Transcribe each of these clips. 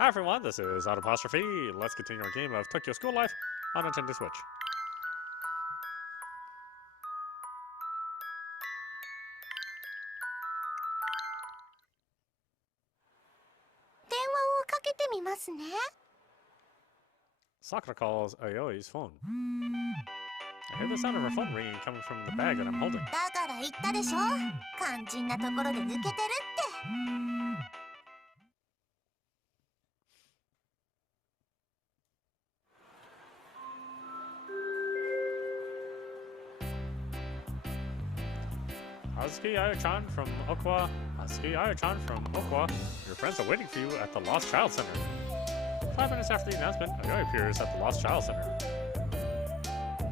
Hi everyone, this is audap. Let's continue our game of Tokyo School Life on Nintendo Switch. 電話をかけてみますね。 Sakura calls Aoi's phone. I hear the sound of her phone ringing coming from the bag that I'm holding. だから言ったでしょ。肝心なところで抜けてるって。 Hazuki Ayo-chan from Okwa. Hazuki Ayo-chan from Okwa. Your friends are waiting for you at the Lost Child Center. 5 minutes after the announcement, Ayoi appears at the Lost Child Center.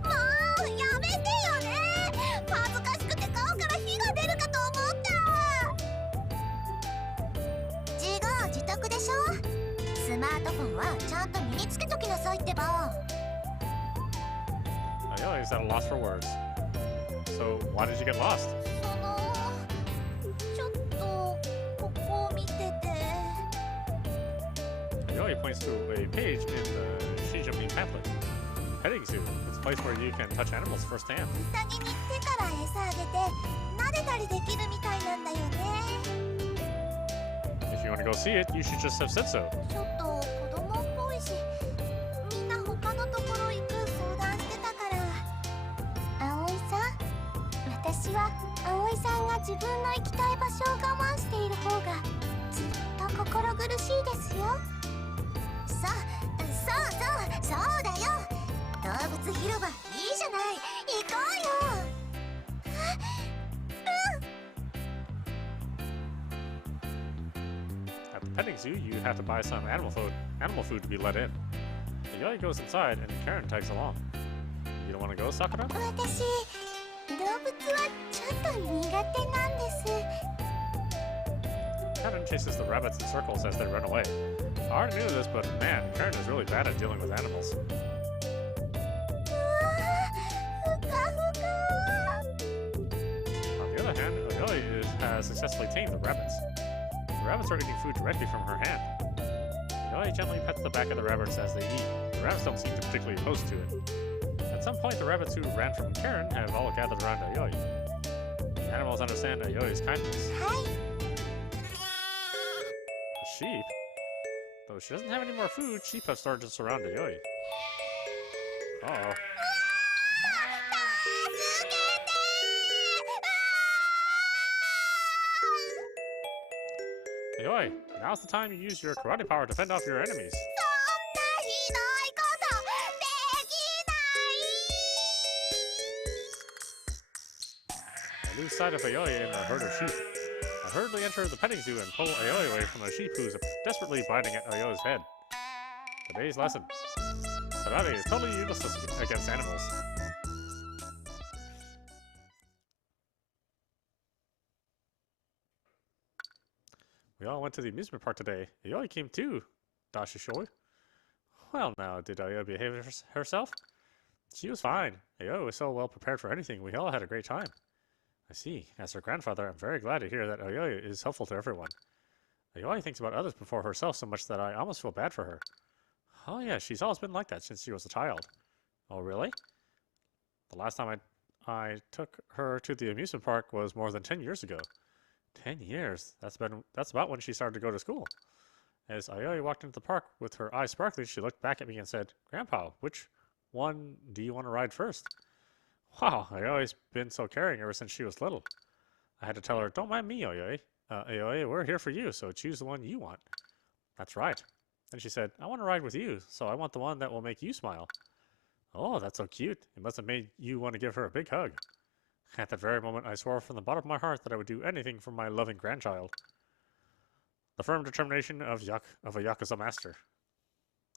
もうやめてよね。恥ずかしくて顔から火が出るかと思った。違う、自宅でしょ。スマートフォンはちゃんと身につけときなさいってば。 Ayoi is at a loss for words. So, why did you get lost? ちょっとここを見てて。 Ayoi points to a page in the Shijimi pamphlet. Petting Zoo. It's a place where you can touch animals firsthand. ウサギに手から餌あげて撫でたりできるみたいなんだよね。 If you want to go see it, you should just have said so. ちょっと子供っぽいし、みんな他のところ行く相談してたから。葵さん、私は葵さんが自分の行きたい場所を我慢している方がずっと心苦しいですよ。そうだよ。動物広場いいじゃない。行こうよ。At the petting zoo, you have to buy some animal food to be let in. Ayoi goes inside, and Karen tags along. You don't want to go, Sakura? 私、動物はちょっと苦手なんです。 Karen chases the rabbits in circles as they run away. I already knew this, but man, Karen is really bad at dealing with animals. うわー、ふかふか。 On the other hand, has successfully tamed the rabbits. The rabbits are eating food directly from her hand. Ayoi gently pets the back of the rabbits as they eat. The rabbits don't seem to particularly opposed to it. At some point, the rabbits who ran from Karen have all gathered around Ayoi. The animals understand Ayoi's kindness. はい。 The sheep? Though she doesn't have any more food, sheep have started to surround Ayoi. Uh-oh. Ayoi, now's the time you use your karate power to fend off your enemies. そんなひどいことできない。 I lose sight of Ayoi and the herd of sheep. I hurriedly enter the petting zoo and pull Ayoi away from a sheep who is desperately biting at Ayoi's head. Today's lesson. Karate is totally useless against animals. We all went to the amusement park today. Ayoi came too, Dashishoi. Well now, did Ayoi behave herself? She was fine. Ayoi was so well prepared for anything. We all had a great time. I see. As her grandfather, I'm very glad to hear that Ayoi is helpful to everyone. Ayoi thinks about others before herself so much that I almost feel bad for her. Oh yeah, she's always been like that since she was a child. Oh really? The last time I took her to the amusement park was more than 10 years ago. 10 years? That's about when she started to go to school. As Ayoi walked into the park with her eyes sparkling, she looked back at me and said, "Grandpa, which one do you want to ride first?" Wow, Ayoi's been so caring ever since she was little. I had to tell her, "Don't mind me, Ayoi. Ayoi, we're here for you, so choose the one you want." That's right. Then she said, "I want to ride with you, so I want the one that will make you smile." Oh, that's so cute. It must have made you want to give her a big hug. At that very moment, I swore from the bottom of my heart that I would do anything for my loving grandchild. The firm determination of a Yakuza master.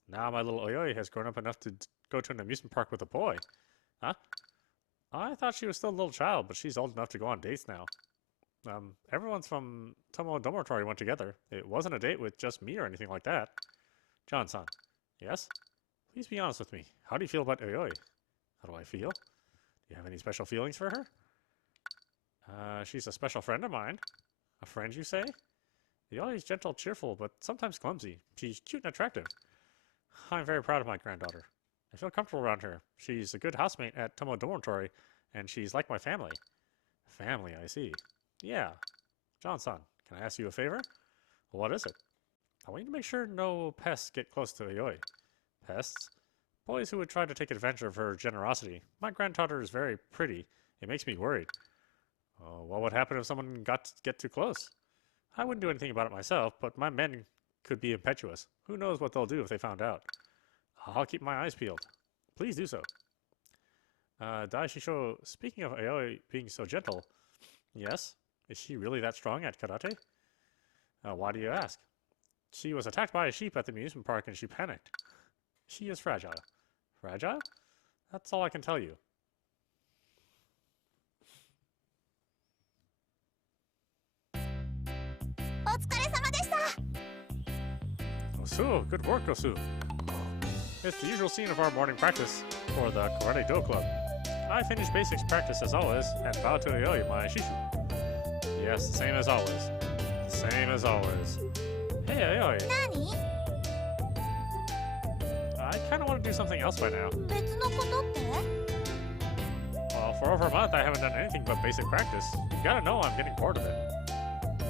Now my little Ayoi has grown up enough to go to an amusement park with a boy. Huh? I thought she was still a little child, but she's old enough to go on dates now. Everyone's from Tomo Dormitory went together. It wasn't a date with just me or anything like that. John-san. Yes? Please be honest with me. How do you feel about Ayoi? How do I feel? Do you have any special feelings for her? She's a special friend of mine. A friend, you say? Yayoi gentle, cheerful, but sometimes clumsy. She's cute and attractive. I'm very proud of my granddaughter. I feel comfortable around her. She's a good housemate at Tomo Dormitory, and she's like my family. Family, I see. Yeah. John-san, can I ask you a favor? What is it? I want you to make sure no pests get close to Yayoi. Pests? Boys who would try to take advantage of her generosity. My granddaughter is very pretty. It makes me worried. Oh, what would happen if someone get too close? I wouldn't do anything about it myself, but my men could be impetuous. Who knows what they'll do if they found out. I'll keep my eyes peeled. Please do so. Daishisho, speaking of Aoi being so gentle, yes? Is she really that strong at karate? Why do you ask? She was attacked by a sheep at the amusement park and she panicked. She is fragile. Fragile? That's all I can tell you. Osu, good work, Osu. It's the usual scene of our morning practice for the Karate Do Club. I finish basics practice as always and bow to Aoi, my shishu. Yes, the same as always. Same as always. Hey, Aoi. Nani? I kind of want to do something else by now. 別のことって? Well, for over a month, I haven't done anything but basic practice. You gotta know I'm getting bored of it.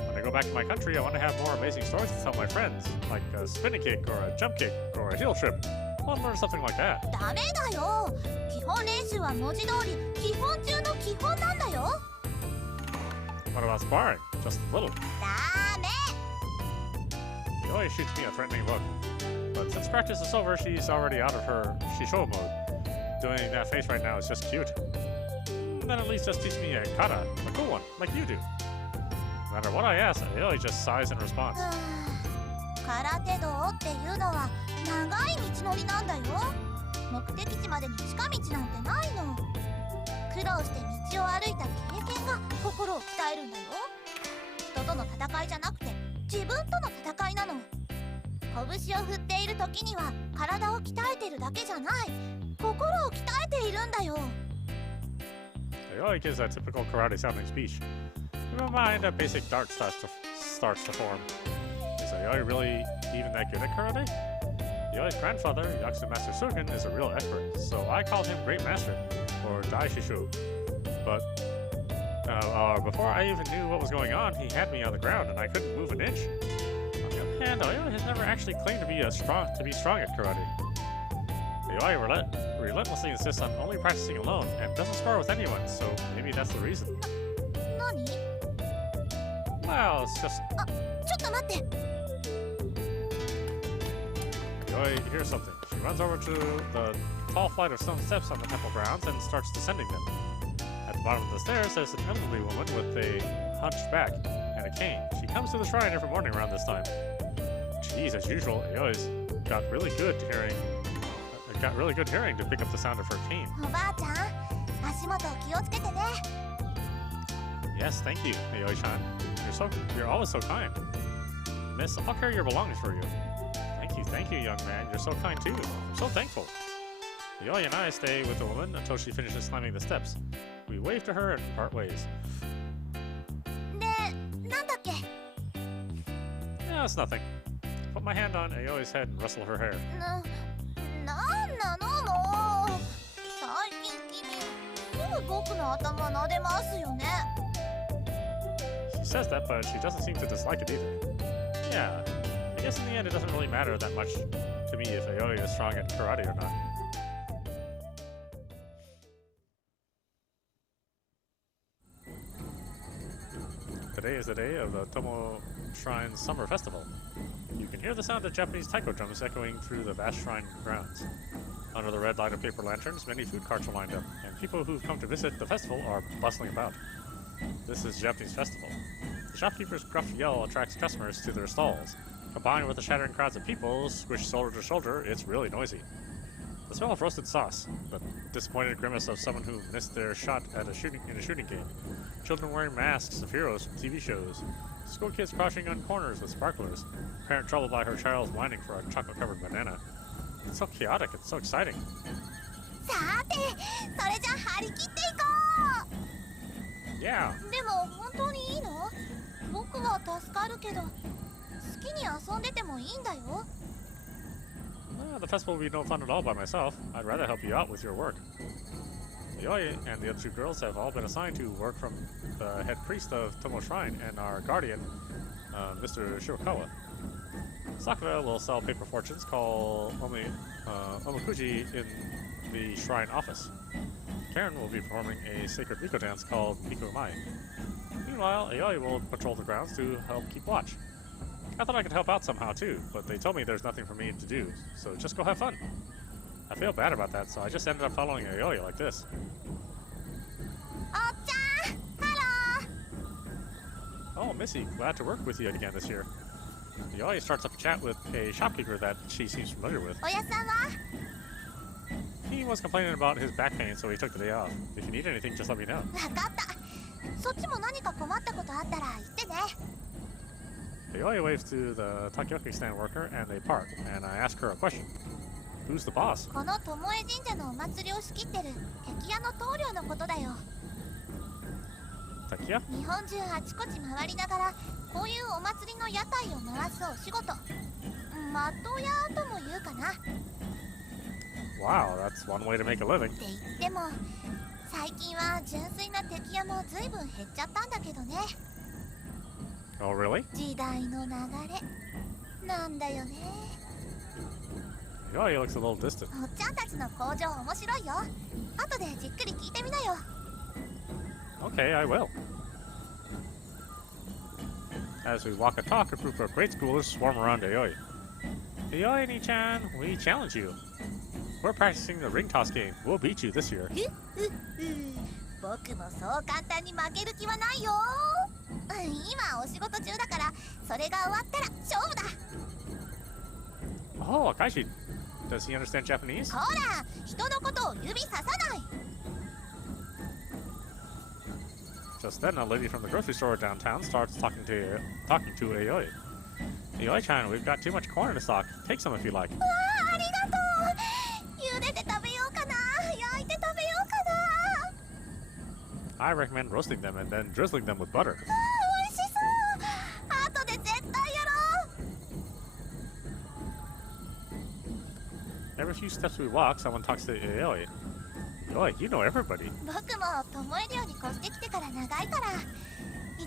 When I go back to my country, I want to have more amazing stories to tell my friends, like a spinning kick or a jump kick or a heel trip. I want to learn something like that. ダメだよ。基本練習は文字通り基本中の基本なんだよ。What about sparring? Just a little. ダメ。He always shoots me a threatening look. But since practice is over, she's already out of her shisho mode. Doing that face right now is just cute. Then at least just teach me a kata, a cool one, like you do. No matter what I ask, Aoi just sighs in response. 空手道っていうのは長い道のりなんだよ。目的地までに近道なんてないの。苦労して道を歩いた経験が心を鍛えるんだよ。人との戦いじゃなくて自分との戦いなの。拳を振っている時には体を鍛えてるだけじゃない。心を鍛えているんだよ。Aoi gives a typical karate-sounding speech. In my mind, a basic dart starts to form. Is Aoi really even that good at karate? Aoi's grandfather, Yakuza Master Sogen, is a real expert, so I call him Great Master, or Daishishu. But before I even knew what was going on, he had me on the ground and I couldn't move an inch. On the other hand, Aoi has never actually claimed to be strong at karate. Aoi relentlessly insists on only practicing alone and doesn't spar with anyone, so maybe that's the reason. 何? Well, it's just... ちょっと待って。Aoi hears something. She runs over to the tall flight of stone steps on the temple grounds and starts descending them. At the bottom of the stairs, there's an elderly woman with a hunched back and a cane. She comes to the shrine every morning around this time. Geez, as usual, Aoi's got really good hearing to pick up the sound of her cane. おばあちゃん、足元気をつけてね。Yes, thank you, Aoi-chan. You're always so kind. Miss, I'll carry your belongings for you. Thank you, young man. You're so kind too. I'm so thankful. Aoi and I stay with the woman until she finishes climbing the steps. We wave to her and part ways. で、なんだっけ? Yeah, it's nothing. Put my hand on Aoi's head and rustle her hair. なんなのもう。最近君、すぐ僕の頭撫でますよね。She says that, but she doesn't seem to dislike it either. Yeah, I guess in the end it doesn't really matter that much to me if Aoi is strong at karate or not. Today is the day of the Tomo Shrine's Summer Festival. You can hear the sound of Japanese taiko drums echoing through the vast shrine grounds. Under the red light of paper lanterns, many food carts are lined up, and people who've come to visit the festival are bustling about. This is Japanese festival. The shopkeeper's gruff yell attracts customers to their stalls. Combined with the shattering crowds of people squished shoulder to shoulder, it's really noisy. The smell of roasted sauce, the disappointed grimace of someone who missed their shot at a shooting game, children wearing masks of heroes from TV shows, school kids crouching on corners with sparklers, parent troubled by her child's whining for a chocolate-covered banana. It's so chaotic, it's so exciting. さて、それじゃ張り切っていこう。 Yeah. でも本当にいいの？僕は助かるけど。好きに遊んでてもいいんだよ。 Well, the festival will be no fun at all by myself. I'd rather help you out with your work. Yoi and the other two girls have all been assigned to work from the head priest of Tomo Shrine and our guardian, Mr. Shirakawa. Sakura will sell paper fortunes called Omokuji in the shrine office. Karen will be performing a sacred Miko dance called Miko Mai. Meanwhile, Aoi will patrol the grounds to help keep watch. I thought I could help out somehow too, but they told me there's nothing for me to do, so just go have fun. I feel bad about that, so I just ended up following Aoi like this. Oh-chan! Hello! Oh, Missy, glad to work with you again this year. Aoi starts up a chat with a shopkeeper that she seems familiar with. おやさんは He was complaining about his back pain, so he took the day off. If you need anything, just let me know. わかった。そっちも何か困ったことあったら言ってね。 Aoi waves to the takoyaki stand worker and they part, and I ask her a question. Who's the boss? この巴神社のお祭りを仕切ってる敵屋の棟梁のことだよ。 Takia? 日本中あちこち回りながらこういうお祭りの屋台を回すお仕事。まっとう屋とも言うかな。 Wow, that's one way to make a living. って言っても最近は純粋な敵屋も随分減っちゃったんだけどね。 Oh, really? 時代の流れなんだよね。 Aoi looks a little distant. おっちゃんたちの工場面白いよ。後でじっくり聞いてみなよ。 Okay, I will. As we walk and talk, a group of grade schoolers swarm around Aoi. Aoi-ni-chan, we challenge you. We're practicing the ring toss game. We'll beat you this year. 僕もそう簡単に負ける気はないよ。今お仕事中だからそれが終わったら勝負だ。 Oh, Akaishi. Does he understand Japanese? ほら、人のことを指ささない。 Just then, a lady from the grocery store downtown starts talking to Aoi. Aoi-chan, we've got too much corn in the stock. Take some if you like. わあ、ありがとう。茹でて食べようかな。焼いて食べようかな。 I recommend roasting them and then drizzling them with butter. 美味しそう。後で絶対やろう。 Every few steps we walk, someone talks to Aoi. Aoi, you know everybody. 僕も巴寮に越してきてから長いからい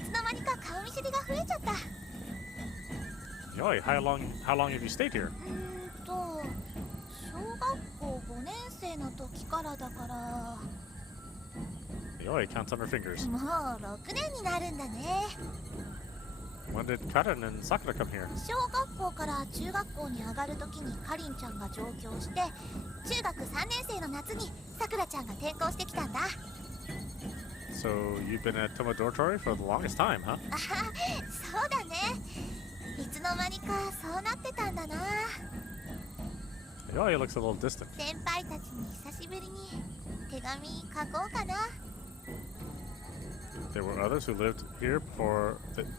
つの間にか顔見知りが増えちゃった。 Aoi, how long have you stayed here? 小学校5年生の時からだから。 Aoi counts on her fingers. もう6年になるんだね。 When did Karen and Sakura come here? 小学校から中学校に上がる時にかりんちゃんが上京して中学3年生の夏にさくらちゃんが転校してきたんだ。 So you've been at Tomo Dormitory for the longest time, huh? あはそうだね。いつの間にかそうなってたんだな。 Aoi looks a little distant. 先輩たちに久しぶりに手紙書こうかな。 There were others who lived here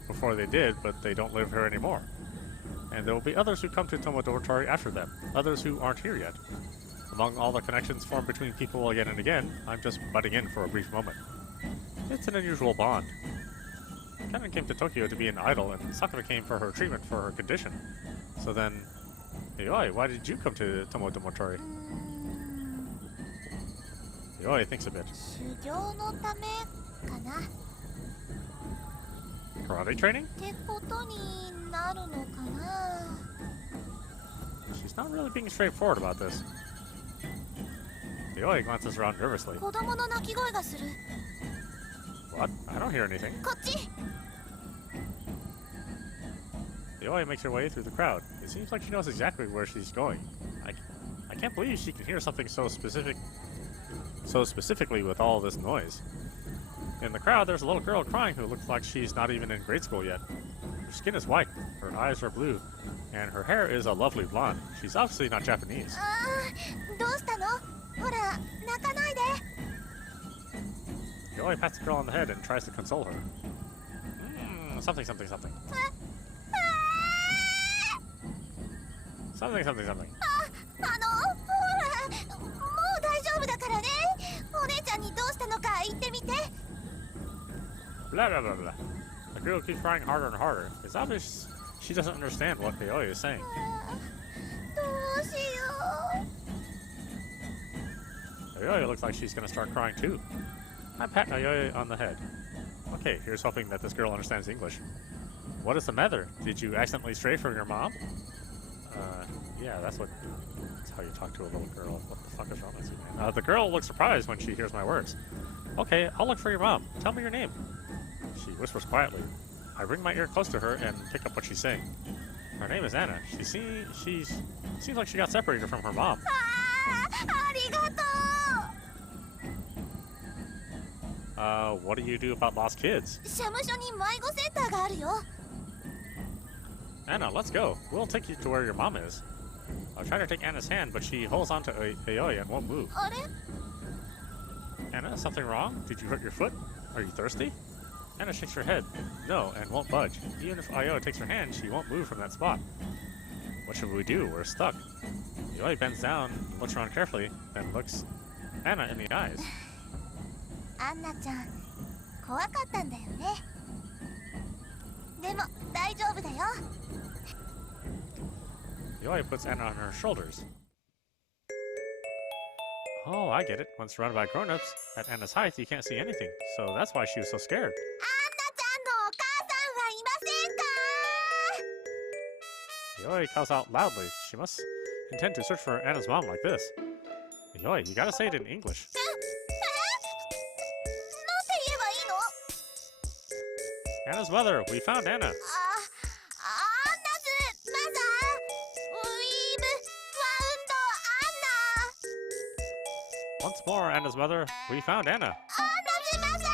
before they did, but they don't live here anymore. And there will be others who come to Tomo Dormitory after them, others who aren't here yet. Among all the connections formed between people again and again, I'm just butting in for a brief moment. It's an unusual bond. Karen came to Tokyo to be an idol, and Sakura came for her treatment for her condition. So then, Aoi, why did you come to Tomo Dormitory? Aoi thinks a bit. 修行のためかな。 Karate training? ってことになるのかな。 She's not really being straightforward about this. Aoi glances around nervously. 子供の泣き声がする。 What? I don't hear anything. こっち。 Aoi makes her way through the crowd. It seems like she knows exactly where she's going. I can't believe she can hear something so specifically with all this noise. In the crowd, there's a little girl crying who looks like she's not even in grade school yet. Her skin is white, her eyes are blue, and her hair is a lovely blonde. She's obviously not Japanese. どうしたの？ほら、泣かないで。 Aoi pats the girl on the head and tries to console her. Something. Something. ほ ら、もう大丈夫だからね。お姉ちゃんにどうしたのか言ってみて。 Blah blah blah blah. The girl keeps crying harder and harder. It's obvious She doesn't understand what Aoi is saying. どうしよ Aoi looks like she's gonna start crying too. I pat Aoi on the head. Okay, here's hoping that this girl understands English. What is the matter? Did you accidentally stray from your mom? Yeah, that's how you talk to a little girl. What the fuck is wrong with you, man? The girl looks surprised when she hears my words. Okay, I'll look for your mom. Tell me your name. She whispers quietly. I bring my ear close to her and pick up what she's saying. Her name is Anna. She seems like she got separated from her mom. う。ありがと What do you do about lost kids? う。社務所に迷子センターがあるよ。 Anna, let's go. We'll take you to where your mom is. I'll try to take Anna's hand, but she holds onto Aoi and won't move. あれ Anna, something wrong? Did you hurt your foot? Are you thirsty? Anna shakes her head. No, and won't budge. Even if Aoi takes her hand, she won't move from that spot. What should we do? We're stuck. Aoi bends down, looks around carefully, then looks Anna in the eyes. アンナちゃん、怖かったんだよね。でも大丈夫だよ。 Aoi puts Anna on her shoulders. Oh, I get it. When surrounded by grown-ups, at Anna's height, you can't see anything. So that's why she was so scared. アンナちゃんのお母さんはいませんか？ Aoi calls out loudly. She must intend to search for Anna's mom like this. Aoi, you gotta say it in English. なんて言えばいいの？ Anna's mother, we found Anna. アンナズマザー、We've found Anna。 Once more, Anna's mother, we found Anna. アンナズマザー、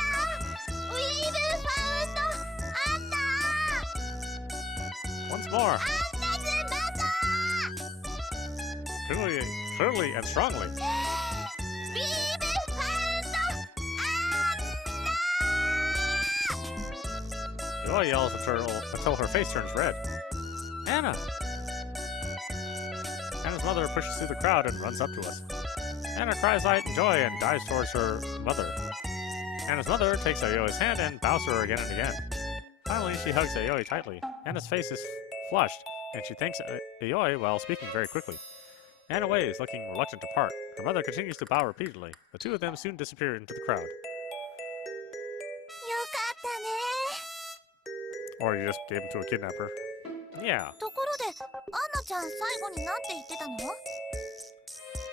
We've found Anna。 Once more, アンナズマザー。 clearly and strongly. We've found Anna! Aoi yells until her face turns red. Anna! Anna's mother pushes through the crowd and runs up to us. Anna cries out in joy and dives towards her mother. Anna's mother takes Aoi's hand and bows to her again and again. Finally, she hugs Aoi tightly. Anna's face is flushed, and she thanks Aoi while speaking very quickly. Anna waves, looking reluctant to part. Her mother continues to bow repeatedly. The two of them soon disappear into the crowd. よかったね。 Or you just gave them to a kidnapper. Yeah. ところで、アンナちゃん最後に何て言ってたの？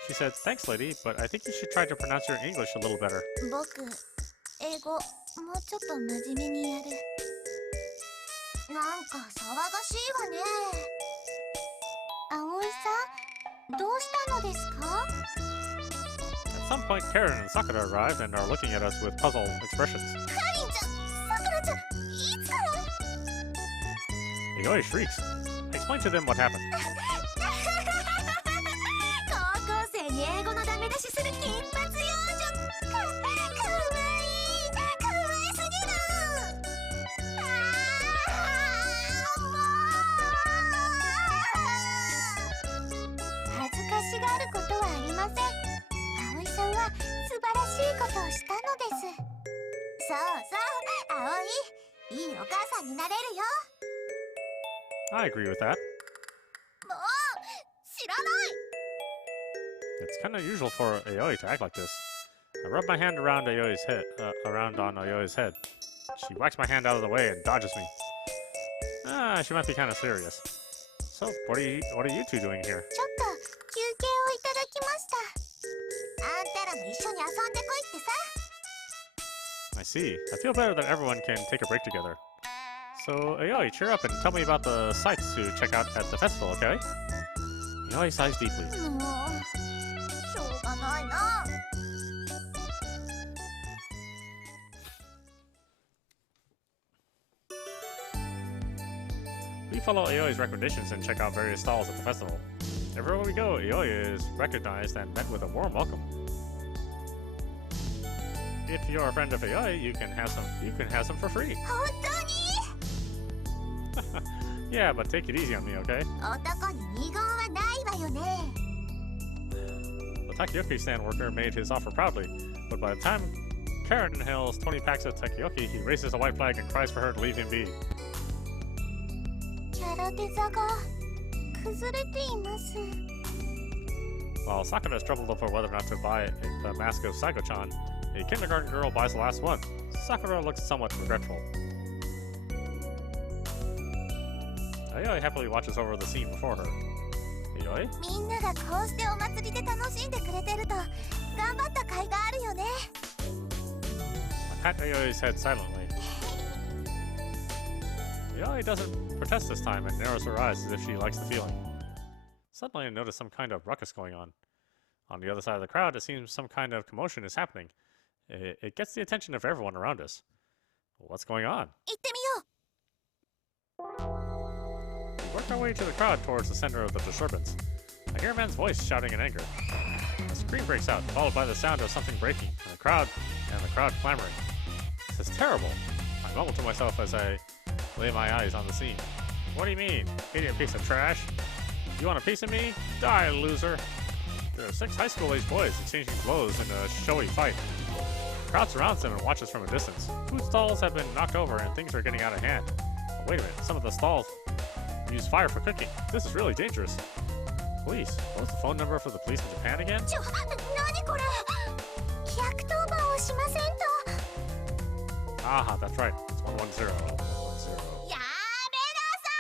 She said, thanks, lady, but I think you should try to pronounce your English a little better. 僕、英語もうちょっと真面目にやる。なんか騒がしいわね。葵さん、どうしたのですか？ At some point, Karen and Sakura arrived and are looking at us with puzzled expressions. カリンちゃん、さくらちゃん、いつから？ Aoi shrieks. Explain to them what happened. 高校生に英語のダメ出しする金髪幼女。かわいい、かわいすぎる。恥ずかしがることはありません。葵さんは素晴らしいことをしたのです。そうそう、葵、いいお母さんになれるよ。 I agree with that. もう知らない。 It's kind of unusual for Aoi to act like this. I rub my hand around Aoi's head, around on Aoi's head. She whacks my hand out of the way and dodges me. She might be kind of serious. So, what are you two doing here? ちょっと休憩をいただきました。あんたらも一緒に遊んでこいってさ。 I see. I feel better that everyone can take a break together. So, Aoi, cheer up and tell me about the sights to check out at the festival, okay? Aoi sighs deeply. もうしょうがないな。 We follow Aoi's recommendations and check out various stalls at the festival. Everywhere we go, Aoi is recognized and met with a warm welcome. If you're a friend of Aoi, you can have some for free. 本当に？ Yeah, but take it easy on me, okay? 男に二言はないわよね。 The takoyaki stand worker made his offer proudly, but by the time Karen inhales 20 packs of takoyaki, he raises a white flag and cries for her to leave him be. キャラて座が崩れています。 While Sakura struggled over whether or not to buy the mask of Saiko-chan, a kindergarten girl buys the last one. Sakura looks somewhat regretful. Ayoi happily watches over the scene before her. Ayoi? みんながこうしてお祭りで楽しんでくれてると頑張った甲斐があるよね。 I pat Ayoi's head silently. Ayoi doesn't protest this time and narrows her eyes as if she likes the feeling. Suddenly I notice some kind of ruckus going on. On the other side of the crowd, it seems some kind of commotion is happening. It gets the attention of everyone around us. What's going on? 行ってみよう。 We work our way to the crowd towards the center of the disturbance. I hear a man's voice shouting in anger. A scream breaks out, followed by the sound of something breaking, and the crowd clamoring. This is terrible. I mumble to myself as I lay my eyes on the scene. What do you mean? Idiot piece of trash? You want a piece of me? Die, loser! There are 6 high school-aged boys exchanging blows in a showy fight. The crowd surrounds them and watches from a distance. Food stalls have been knocked over and things are getting out of hand. Oh, wait a minute, some of the stalls use fire for cooking. This is really dangerous. Police. What was the phone number for the police in Japan again? 何これ。110番をしませんと。 Ah, that's right. It's 110. やめなさ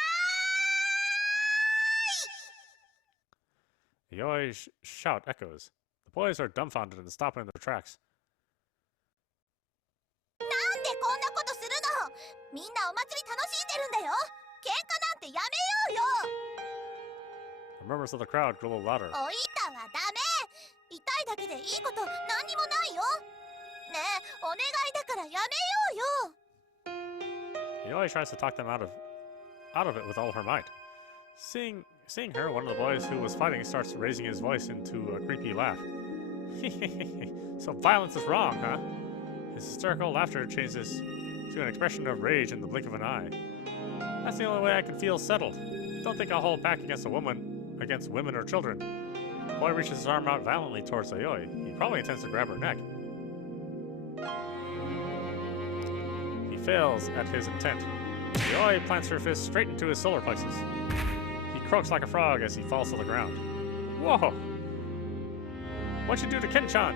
The Yoi's shout echoes. The boys are dumbfounded and stop in their tracks. い。なんでこんなことするの。みんなお祭り楽しんでるんだよ。喧嘩なんてやめようよ。 The murmurs of the crowd grow a little louder. おいたはダメ。痛いだけでいいこと何にもないよ。ねえ、お願いだからやめようよ。 The Yoi tries to talk them out of it with all her might. Seeing her, one of the boys who was fighting starts raising his voice into a creepy laugh. So violence is wrong, huh? His hysterical laughter changes to an expression of rage in the blink of an eye. That's the only way I can feel settled. Don't think I'll hold back against women or children. The boy reaches his arm out violently towards Ayoi. He probably intends to grab her neck. He fails at his intent. Ayoi plants her fist straight into his solar plexus. He croaks like a frog as he falls to the ground. Whoa! What'd you do to Ken-chan?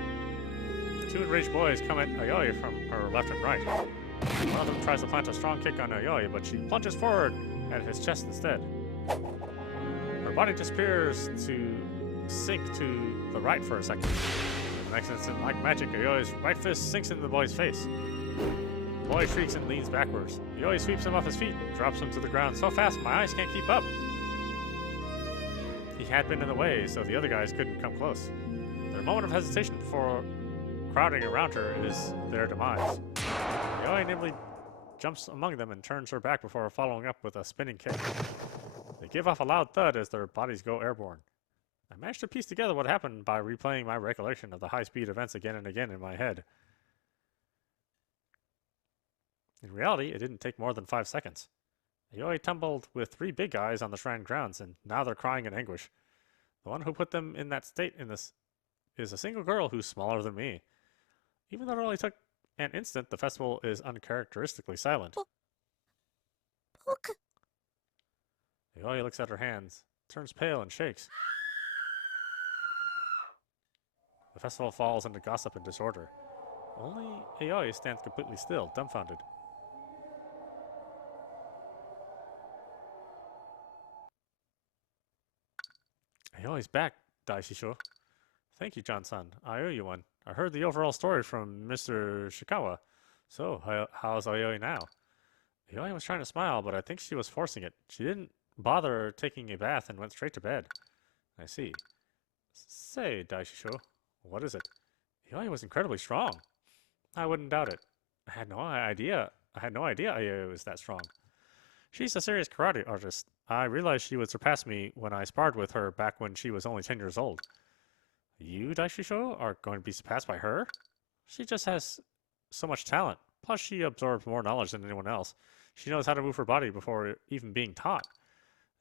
The 2 enraged boys come at Ayoi from her left and right. One of them tries to plant a strong kick on Ayoi, but she plunges forward at his chest instead. Her body disappears to sink to the right for a second. In the next instant, like magic, Ayoi's right fist sinks into the boy's face. The boy shrieks and leans backwards. Ayoi sweeps him off his feet and drops him to the ground so fast my eyes can't keep up. He had been in the way, so the other guys couldn't come close. Their moment of hesitation before crowding around her is their demise. Ayoi nimbly jumps among them and turns her back before following up with a spinning kick. They give off a loud thud as their bodies go airborne. I managed to piece together what happened by replaying my recollection of the high-speed events again and again in my head. In reality, it didn't take more than 5 seconds. Ayoi tumbled with 3 big guys on the shrine grounds, and now they're crying in anguish. The one who put them in that state is a single girl who's smaller than me. Even though it only took an instant, the festival is uncharacteristically silent. 僕。 Ayoi looks at her hands, turns pale, and shakes. The festival falls into gossip and disorder. Only Ayoi stands completely still, dumbfounded. Ayoi's back, Daishisho. Thank you, John-san. I owe you one. I heard the overall story from Mr. Shikawa. So, how's Ayoi now? Ayoi was trying to smile, but I think she was forcing it. She didn't bother taking a bath and went straight to bed. I see. Say, Daishisho, what is it? Ayoi was incredibly strong. I wouldn't doubt it. I had no idea Ayoi was that strong. She's a serious karate artist. I realized she would surpass me when I sparred with her back when she was only 10 years old. You, Daishisho, are going to be surpassed by her? She just has so much talent. Plus, she absorbs more knowledge than anyone else. She knows how to move her body before even being taught.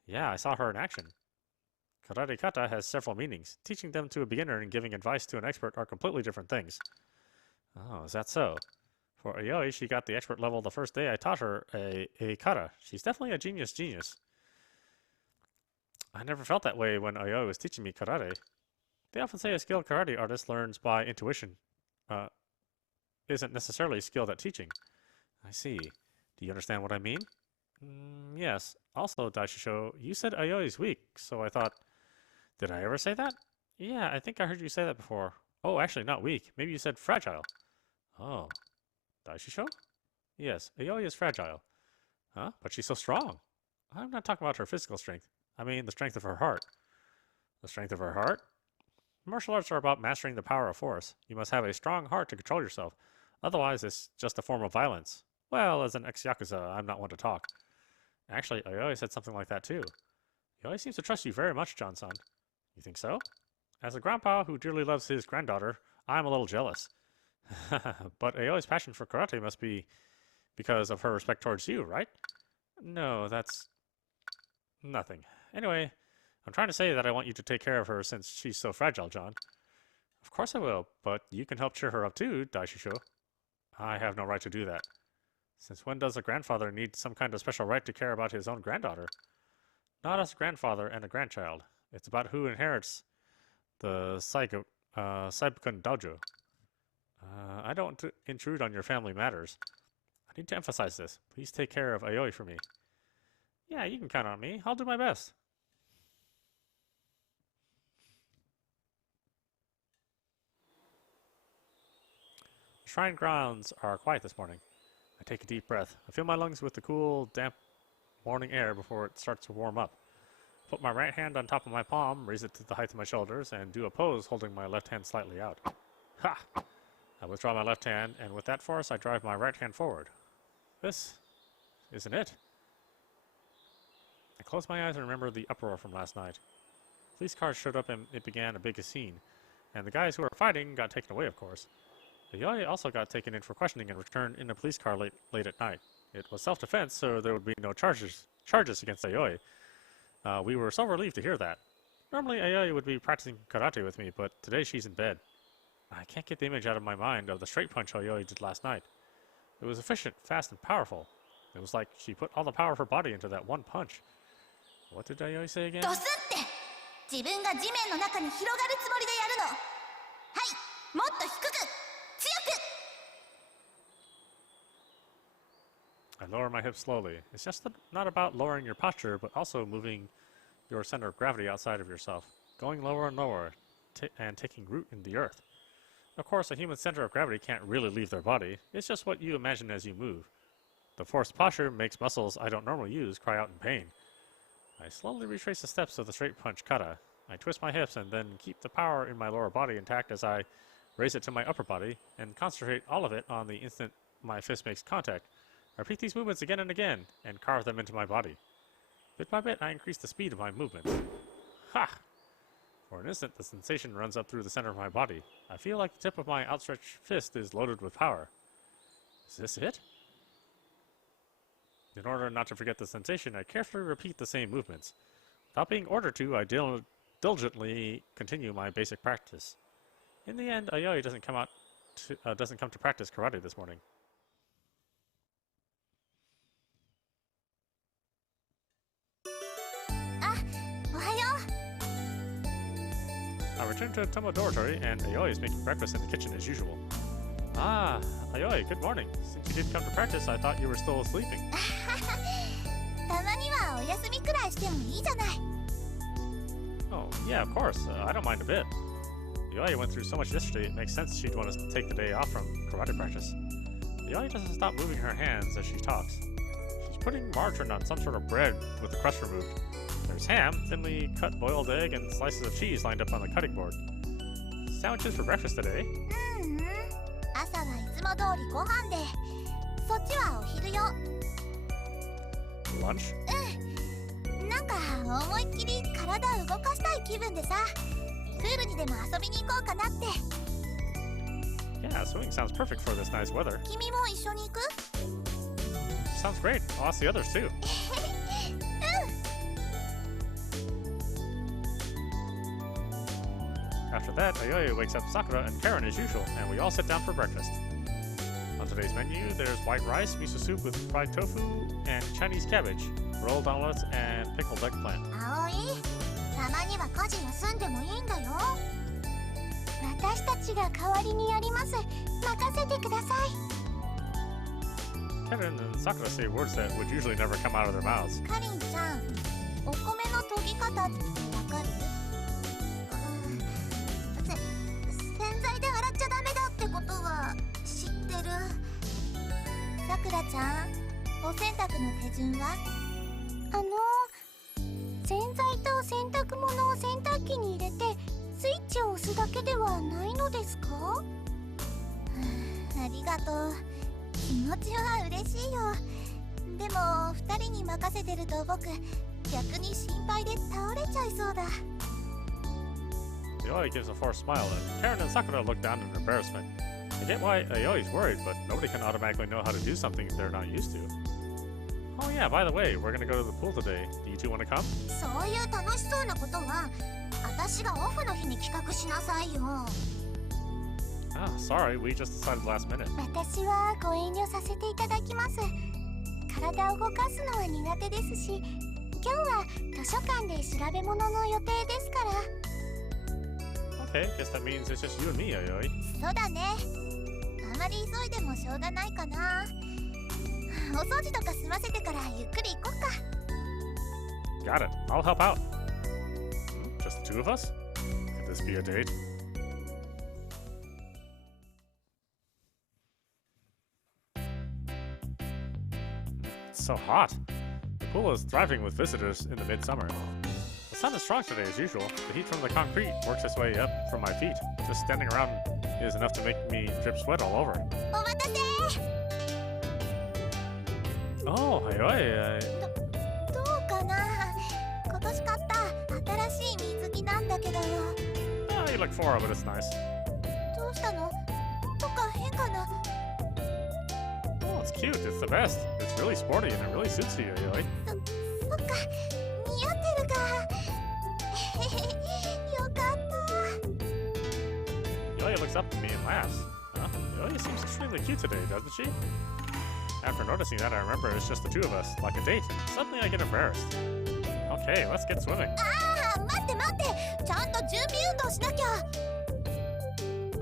Yeah, I saw her in action. Karate kata has several meanings. Teaching them to a beginner and giving advice to an expert are completely different things. Oh, is that so? For Ayoi, she got the expert level the first day I taught her a kata. She's definitely a genius. I never felt that way when Aoi was teaching me karate. They often say a skilled karate artist learns by intuition, uh, isn't necessarily skilled at teaching. I see. Do you understand what I mean? Yes. Also, Daishisho, you said Aoi is weak, so I thought, did I ever say that? Yeah, I think I heard you say that before. Oh, actually, not weak. Maybe you said fragile. Oh. Daishisho? Yes, Aoi is fragile. Huh? But she's so strong. I'm not talking about her physical strength. I mean the strength of her heart. The strength of her heart? Martial arts are about mastering the power of force. You must have a strong heart to control yourself. Otherwise, it's just a form of violence. Well, as an ex-yakuza, I'm not one to talk. Actually, Aoi said something like that too. Aoi seems to trust you very much, John-san. You think so? As a grandpa who dearly loves his granddaughter, I'm a little jealous. But Aoi's passion for karate must be because of her respect towards you, right? No, that's nothing. Anyway, I'm trying to say that I want you to take care of her since she's so fragile, John. Of course I will, but you can help cheer her up too, Daishisho. I have no right to do that. Since when does a grandfather need some kind of special right to care about his own granddaughter? Not as a grandfather and a grandchild. It's about who inherits the Saibukun Dojo. I don't intrude on your family matters. I need to emphasize this. Please take care of Aoi for me. Yeah, you can count on me. I'll do my best. The shrine grounds are quiet this morning. I take a deep breath. I fill my lungs with the cool, damp morning air before it starts to warm up. Put my right hand on top of my palm, raise it to the height of my shoulders, and do a pose holding my left hand slightly out. Ha! I withdraw my left hand, and with that force, I drive my right hand forward. This isn't it. I close my eyes and remember the uproar from last night. Police cars showed up and it began a big scene. And the guys who were fighting got taken away, of course. The Yoi also got taken in for questioning and returned in a police car late at night. It was self-defense, so there would be no charges against Aoi. We were so relieved to hear that. Normally, Aoi would be practicing karate with me, but today she's in bed. I can't get the image out of my mind of the straight punch Aoi did last night. It was efficient, fast, and powerful. It was like she put all the power of her body into that one punch. What did Aoi say again? ドスって自分が地面の中に広がるつもりでやるの。はい、もっと低く、強く。 I lower my hips slowly. It's just not about lowering your posture, but also moving your center of gravity outside of yourself, going lower and lower, and taking root in the earth. Of course, a human center of gravity can't really leave their body. It's just what you imagine as you move. The forced posture makes muscles I don't normally use cry out in pain. I slowly retrace the steps of the straight punch kata. I twist my hips and then keep the power in my lower body intact as I raise it to my upper body and concentrate all of it on the instant my fist makes contact. I repeat these movements again and again and carve them into my body. Bit by bit, I increase the speed of my movements. Ha! For an instant, the sensation runs up through the center of my body. I feel like the tip of my outstretched fist is loaded with power. Is this it? In order not to forget the sensation, I carefully repeat the same movements. Without being ordered to, I diligently continue my basic practice. In the end, Aoi doesn't come to practice karate this morning. I return to Tomo Dormitory, and Aoi is making breakfast in the kitchen as usual. Ah, Aoi, good morning. Since you didn't come to practice, I thought you were still sleeping. たまにはお休みくらいしてもいいじゃない。 Oh, yeah, of course. I don't mind a bit. Aoi went through so much yesterday, it makes sense she'd want us to take the day off from karate practice. Aoi doesn't stop moving her hands as she talks. She's putting margarine on some sort of bread with the crust removed. There's ham, thinly cut boiled egg, and slices of cheese lined up on the cutting board. Sandwiches for breakfast today. 朝はいつも通りご飯で、そっちはお昼用。 Lunch? なんか思いっきり体動かしたい気分でさ、プールにでも遊びに行こうかなって。 Yeah, swimming sounds perfect for this nice weather. 君も一緒に行く？ Sounds great. I'll ask the others too. After that, Aoi wakes up Sakura and Karen as usual, and we all sit down for breakfast. On today's menu, there's white rice, miso soup with fried tofu, and Chinese cabbage, rolled omelets, and pickled eggplant. 葵、たまには家事休んでもいいんだよ。私たちが代わりにやります。任せてください。 Karen and Sakura say words that would usually never come out of their mouths. かりんちゃん、お米の研ぎ方ってわかる？洗剤で洗っちゃダメだってことは知ってる。さくらちゃん、お洗濯の手順は？洗剤と洗濯物を洗濯機に入れてスイッチを押すだけではないのですか？ありがとう。気持ちは嬉しいよ。でも2人に任せてると僕逆に心配で倒れちゃいそうだ。 Ayoi gives a forced smile, and Karen and Sakura look down in embarrassment. I get why Ayoi's worried, but nobody can automatically know how to do something they're not used to. Oh yeah, by the way, we're gonna go to the pool today. Do you two want to come? そういう楽しそうなことは私がオフの日に企画しなさいよ。Ah, sorry, we just decided last minute. 私はご遠慮させていただきます。体を動かすのは苦手ですし、今日は図書館で調べ物の予定ですから。 Okay, guess that means it's just you and me, Ayoi. そうだね。あまり急いでもしょうがないかな。お掃除とか済ませてからゆっくり行こうか。 Got it. I'll help out. Just the two of us? Could this be a date? It's so hot. The pool is thriving with visitors in the midsummer. The sun is strong today as usual. The heat from the concrete works its way up from my feet. Just standing around is enough to make me drip sweat all over. お待たせ。 Oh, Ayoi. どうかな。今年買った新しい水着なんだけど。 You look floral, but it's nice. どうしたの？とか変かな。 Oh, it's cute. It's the best. It's really sporty and it really suits you, Ayoi. そっか、似合ってるか。よかった。 Ayoi looks up at me and laughs. Huh? Ayoi seems extremely cute today, doesn't she? After noticing that, I remember it's just the two of us, like a date, and suddenly I get embarrassed. Okay, let's get swimming. ああ、待って待って。ちゃんと準備運動しなきゃ。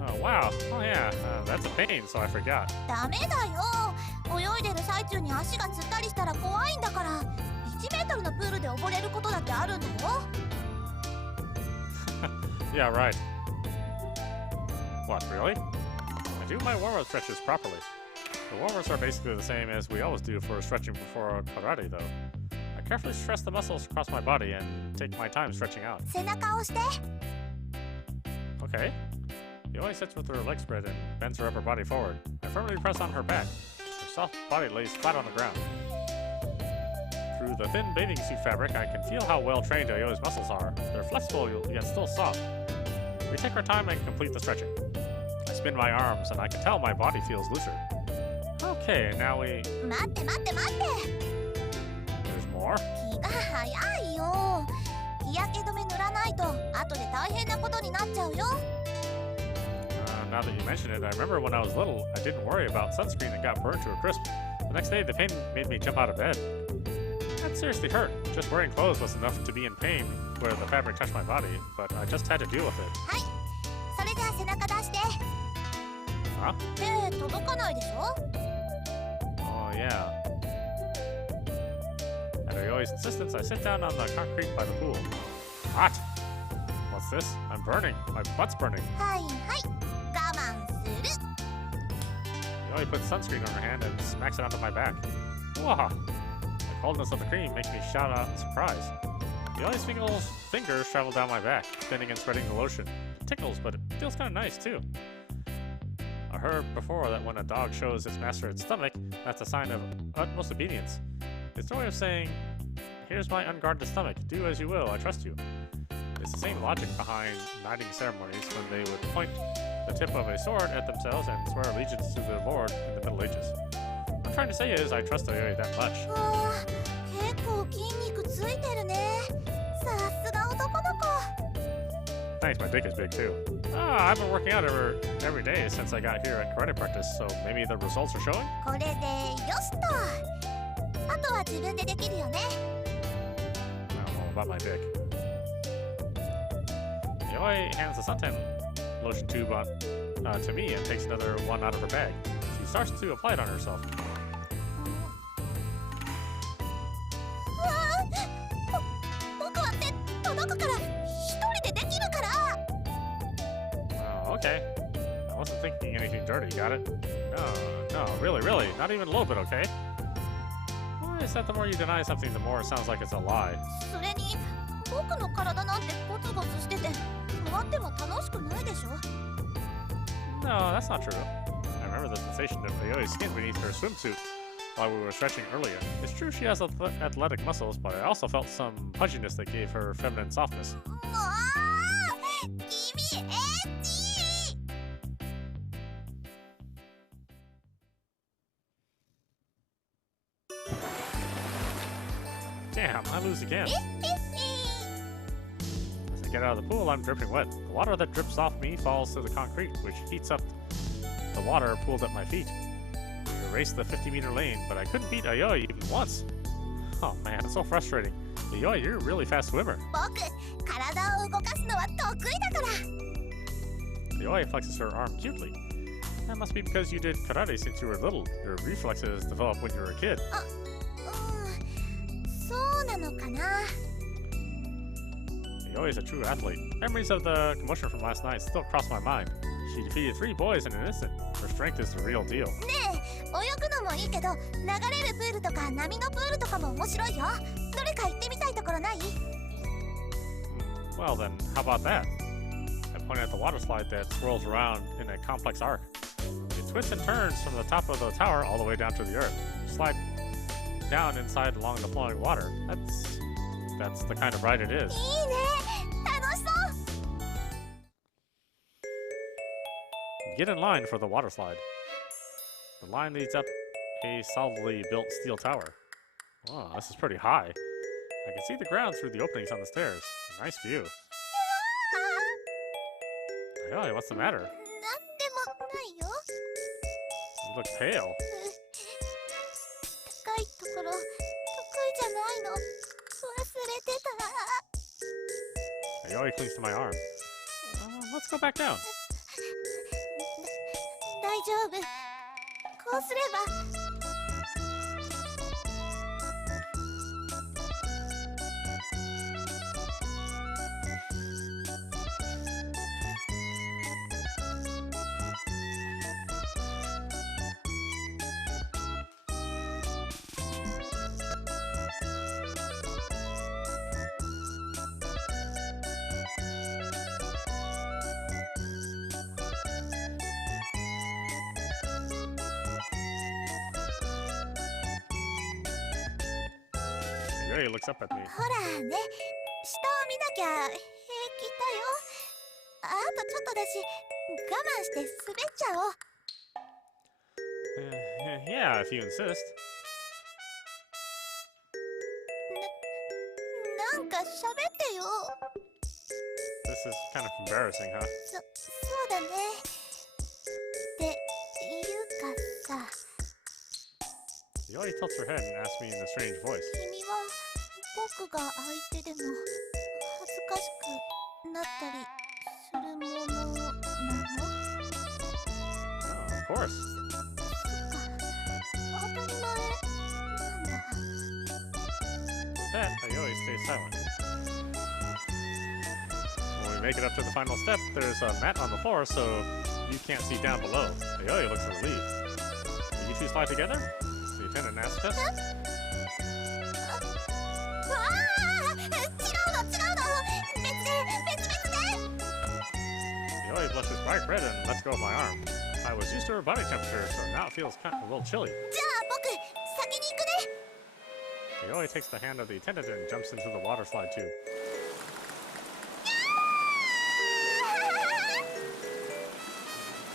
Oh, wow. Oh, yeah. That's a pain, so I forgot. ダメだよ。泳いでる最中に足がつったりしたら怖いんだから。1メートルのプールで溺れることだってあるんだよ。 Yeah, right. What, really? I do my warm-up stretches properly. The warm-ups are basically the same as we always do for stretching before karate, though. I carefully stress the muscles across my body and take my time stretching out. 背中を押して。 Okay. Yoi sits with her legs spread and bends her upper body forward. I firmly press on her back. Her soft body lays flat on the ground. Through the thin bathing suit fabric, I can feel how well trained Ayoi's muscles are. They're flexible yet still soft. We take our time and complete the stretching. I spin my arms and I can tell my body feels looser. Okay, now we... 待って待って待って。 There's more? 気が早いよ。日焼け止め塗らないと後で大変なことになっちゃうよ。 Now that you mention it, I remember when I was little, I didn't worry about sunscreen that got burned to a crisp. The next day, the pain made me jump out of bed. That seriously hurt. Just wearing clothes was enough to be in pain where the fabric touched my body, but I just had to deal with it. はい。それじゃあ背中出して。 Huh? 手届かないでしょ。 Oh, yeah. At Ayoi's insistence, I sit down on the concrete by the pool. Hot! What's this? I'm burning. My butt's burning. はいはい。我慢する。 Ayoi puts sunscreen on her hand and smacks it onto my back. Whoa! The coldness of the cream makes me shout out in surprise. Ayoi's fingers travel down my back, spinning and spreading the lotion. It tickles, but it feels kind of nice too. I heard before that when a dog shows its master its stomach, that's a sign of utmost obedience. It's a way of saying, here's my unguarded stomach, do as you will, I trust you. It's the same logic behind knighting ceremonies when they would point the tip of a sword at themselves and swear allegiance to their lord in the Middle Ages. What I'm trying to say is I trust Ayoi that much. わあ、結構筋肉ついてるね。さすが男の子。 Thanks, my dick is big too. I've been working out every day since I got here at karate practice, so maybe the results are showing? これでよしと。あとは自分でできるよね。I don't know about my dick. Yoi hands the suntan lotion tube to me and takes another one out of her bag. She starts to apply it on herself. 僕は手届くから一人でできるから。 Oh, okay. I wasn't thinking anything dirty, got it? No, really, not even a little bit, okay? Why is that the more you deny something, the more it sounds like it's a lie? それに僕の体なんてゴツゴツしてて触っても楽しくないでしょ。 No, that's not true. I remember the sensation of Aoi's skin beneath her swimsuit while we were stretching earlier. It's true she has athletic muscles, but I also felt some pudginess that gave her feminine softness. もう君エッチ。 Damn, I lose again. As I get out of the pool, I'm dripping wet. The water that drips off me falls to the concrete, which heats up the water pooled at my feet. We raced the 50-meter lane, but I couldn't beat Ayoi even once. Oh man, it's so frustrating. Ayoi, you're a really fast swimmer. 僕体を動かすのは得意だから。 Ayoi flexes her arm cutely. That must be because you did karate since you were little. Your reflexes developed when you were a kid. そうなのかな。 Ayoi is a true athlete. Memories of the commotion from last night still cross my mind. She defeated 3 boys in an instant. Her strength is the real deal. ねえ、泳ぐのもいいけど、流れるプールとか波のプールとかも面白いよ。どれか行ってみたいところない？ Well then, how about that? I pointed at the water slide that swirls around in a complex arc. It twists and turns from the top of the tower all the way down to the earth. You slide down inside along the flowing water. That's the kind of ride it is. いいね、楽しそう。 Get in line for the water slide. The line leads up a solidly built steel tower. Wow, this is pretty high. I can see the ground through the openings on the stairs. A nice view. Ayoi, what's the matter? なんでもないよ。 You look pale. 高いところ得意じゃないの。忘れてた。 Ayoi clings to my arm. Let's go back down. 大丈夫。こうすれば。 Ayoi looks up at me. ほらね、下を見なきゃ平気だよ。あとちょっとだし、我慢して滑っちゃおう。Yeah, if you insist. なんか喋ってよ。 This is kind of embarrassing, huh? そうだね。っていうかさ。 Ayoi tilts her head and asks me in a strange voice. 君は僕が相手でも恥ずかしくなったりするものなの？ Of course. 当たり前なんだ。 That, Ayoi stays silent. When we make it up to the final step, there's a mat on the floor, so you can't see down below. Ayoi looks relieved. Did you two slide together? The attendant asked us. うわあ、違うの。別々で。 Ayoi blushes bright red and lets go of my arm. I was used to her body temperature, so now it feels kind of a little chilly. じゃあ僕先に行くね。 Ayoi takes the hand of the attendant and jumps into the water slide tube.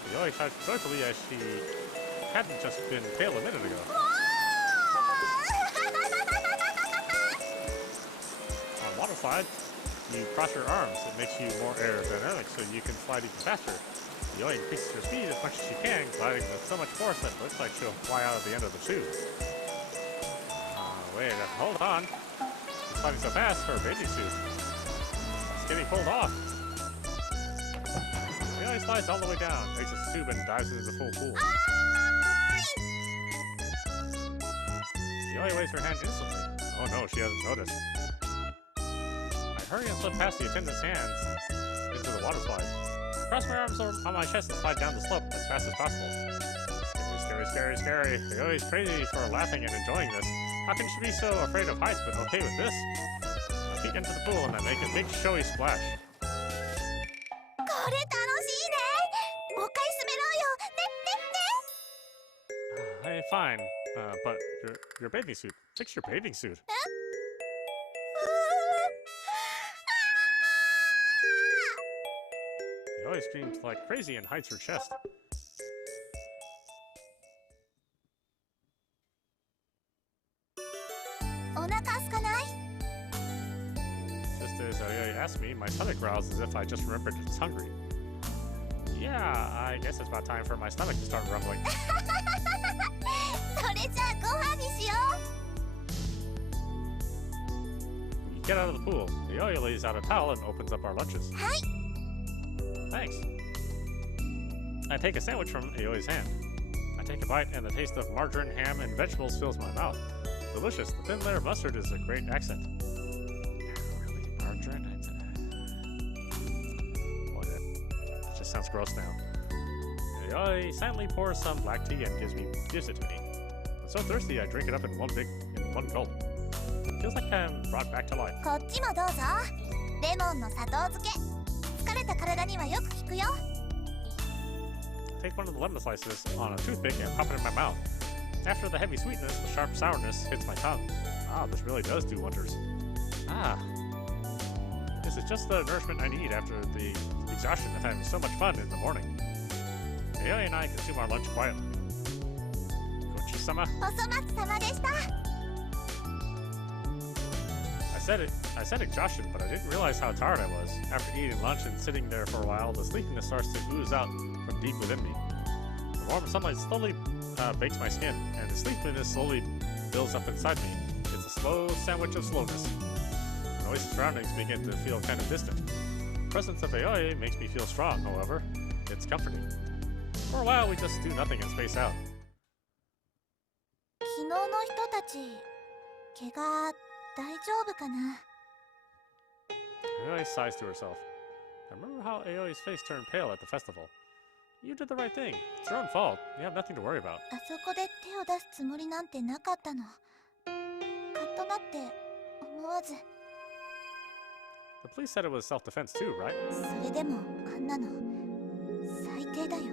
Ayoi shouts joyfully as she hadn't just been pale a minute ago. On water slides, you cross your arms. It makes you more aerodynamic, so you can slide even faster. Ayoi increases her speed as much as she can, gliding with so much force that it looks like she'll fly out of the end of the tube. Wait, hold on. She's sliding so fast for a bathing suit. It's getting pulled off. Aoi slides all the way down, takes a tube and dives into the full pool. Aoi waves her hand instantly. Oh no, she hasn't noticed. I hurry and slip past the attendant's hands into the water slide. Cross my arms on my chest and slide down the slope as fast as possible. Scary, scary, scary, scary. Aoi's crazy for laughing and enjoying this. How can she be so afraid of heights but okay with this? I peek into the pool and I make a big showy splash. これ楽しいね。もう一回滑ろうよ。ね、ね、ね。 Hey, fine, but your bathing suit. Fix your bathing suit. Aoi screams like crazy and hides her chest. お腹すかない？ Just as Aoi asked me, my stomach growls as if I just remembered it's hungry. Yeah, I guess it's about time for my stomach to start rumbling. それじゃあご飯にしよう。 We get out of the pool. Aoi lays out a towel and opens up our lunches. はい。 Thanks. I take a sandwich from Aoi's hand. I take a bite and the taste of margarine, ham, and vegetables fills my mouth. Delicious. The thin layer of mustard is a great accent. Really? Margarine? Boy, that just sounds gross now. Aoi silently pours some black tea and gives it to me. I'm so thirsty I drink it up in one gulp. Feels like I'm brought back to life. こっちもどうぞ。レモンの砂糖漬け。疲れた体にはよく効くよ。 I take one of the lemon slices on a toothpick and pop it in my mouth. After the heavy sweetness, the sharp sourness hits my tongue. Ah, this really does do wonders. Ah. This is just the nourishment I need after the exhaustion of having so much fun in the morning. Aoi and I consume our lunch quietly. Gochi-sama? お粗末様でした。 I said exhaustion, but I didn't realize how tired I was. After eating lunch and sitting there for a while, the sleepiness starts to ooze out from deep within me. The warm sunlight slowly bakes my skin, and the sleepiness slowly builds up inside me. It's a slow sandwich of slowness. The noisy surroundings begin to feel kind of distant. The presence of Aoi makes me feel strong, however. It's comforting. For a while, we just do nothing and space out. 昨日の人たち、怪我大丈夫かな？ Aoi sighs to herself. I remember how Aoi's face turned pale at the festival. You did the right thing. It's your own fault. You have nothing to worry about. あそこで手を出すつもりなんてなかったの。カッとなって思わず。 The police said it was self-defense too, right? それでもあんなの最低だよ。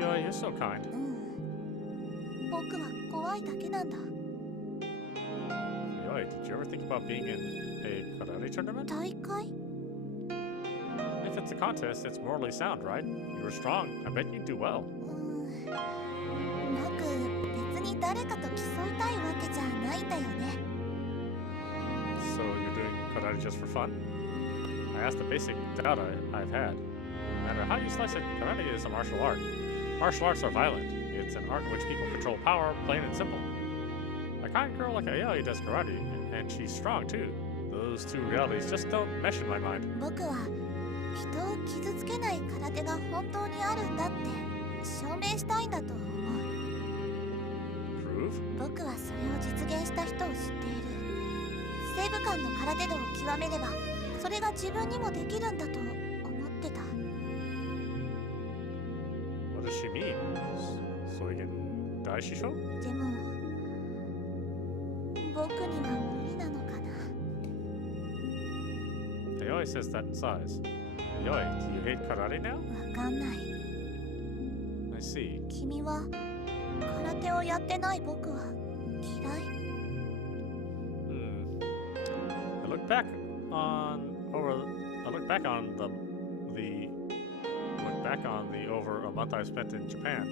Aoi, you're so kind. うん。僕は怖いだけなんだ。 Aoi, did you ever think about being in a karate tournament? 大会？ If it's a contest, it's morally sound, right? You were strong. I bet you'd do well. 別に誰かと競いたいわけじゃないんだよね。 So you're doing karate just for fun? I asked the basic doubt I've had. No matter how you slice it, karate is a martial art. Martial arts are violent. It's an art in which people control power, plain and simple. A kind girl like Aoi does karate, and she's strong too. Those two realities just don't mesh in my mind. 僕は人を傷つけない空手が本当にあるんだって証明したいんだと思う。 Prove? 僕はそれを実現した人を知っている。西武館の空手道を極めればそれが自分にもできるんだと思ってた。 What does she mean? So we can die, Shisho? でも僕には無理なのかな。 Aoi says that in sighs. Aoi, do you hate karate now? わかんない。 I see. 君は空手をやってない僕は嫌い？ I look back on the over a month I've spent in Japan.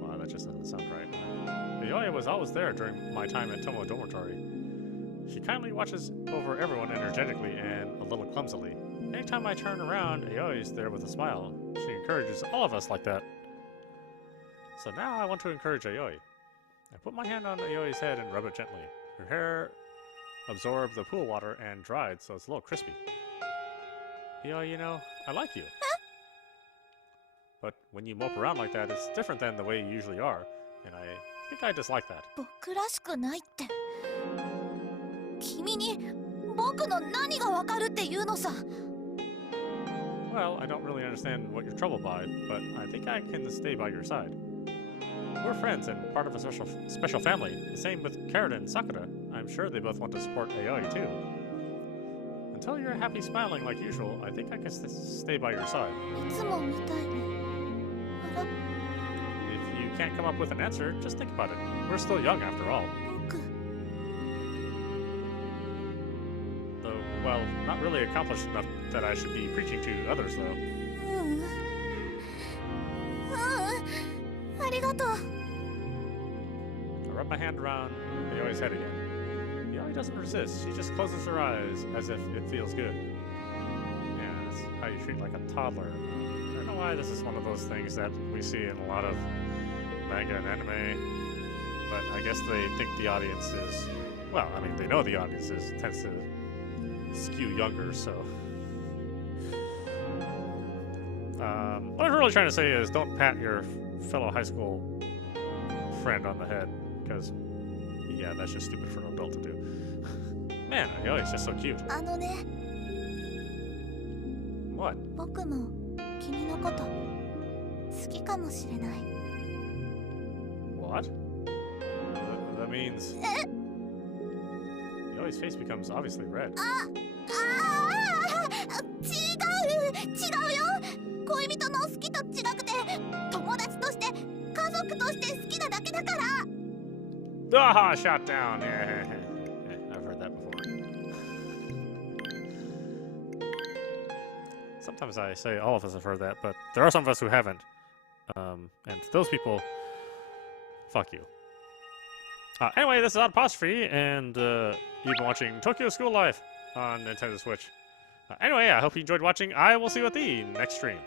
Wow, that just doesn't sound right. Aoi was always there during my time at Tomo Dormitory. She kindly watches over everyone energetically and a little clumsily. Anytime I turn around, Aoi's there with a smile. She encourages all of us like that. So now I want to encourage Aoi. I put my hand on Aoi's head and rub it gently. Her hair absorbed the pool water and dried, so it's a little crispy. Yoi, you know, I like you. But when you mope around like that, it's different than the way you usually are. And I think I dislike that. 僕らしくないって。君に僕の何がわかるっていうのさ。Well, I don't really understand what you're troubled by, but I think I can stay by your side. We're friends and part of a special family. The same with Karada and Sakura. I'm sure they both want to support Aoi too. Until you're happy smiling like usual, I think I can stay by your side. いつもみたいに。If you can't come up with an answer, just think about it. We're still young after all. 僕。Though, well, not really accomplished enough that I should be preaching to others, though. ありがとう。I rub my hand around Aoi's head again. Aoi doesn't resist. She just closes her eyes as if it feels good. Yeah, that's how you treat like a toddler. I don't know why this is one of those things that we see in a lot of manga and anime, but I guess they think the audience is, well, I mean, they know the audience tends to skew younger, so. What I'm really trying to say is don't pat your fellow high school friend on the head, because, yeah, that's just stupid for an adult to do. Man, Aoi's just so cute. あのね、 What? 僕も君のこと好きかもしれない。 What? That means... Aoi's face becomes obviously red. 違うよ。恋人の好きと違くて、友達として家族として好きなだけだから。 Ah, shot down. Yeah, I've heard that before. Sometimes I say all of us have heard that, but there are some of us who haven't. And to those people, fuck you. Anyway, this is Apostrophe, and you've been watching Tokyo School Life on Nintendo Switch. Anyway, I hope you enjoyed watching. I will see you at the next stream.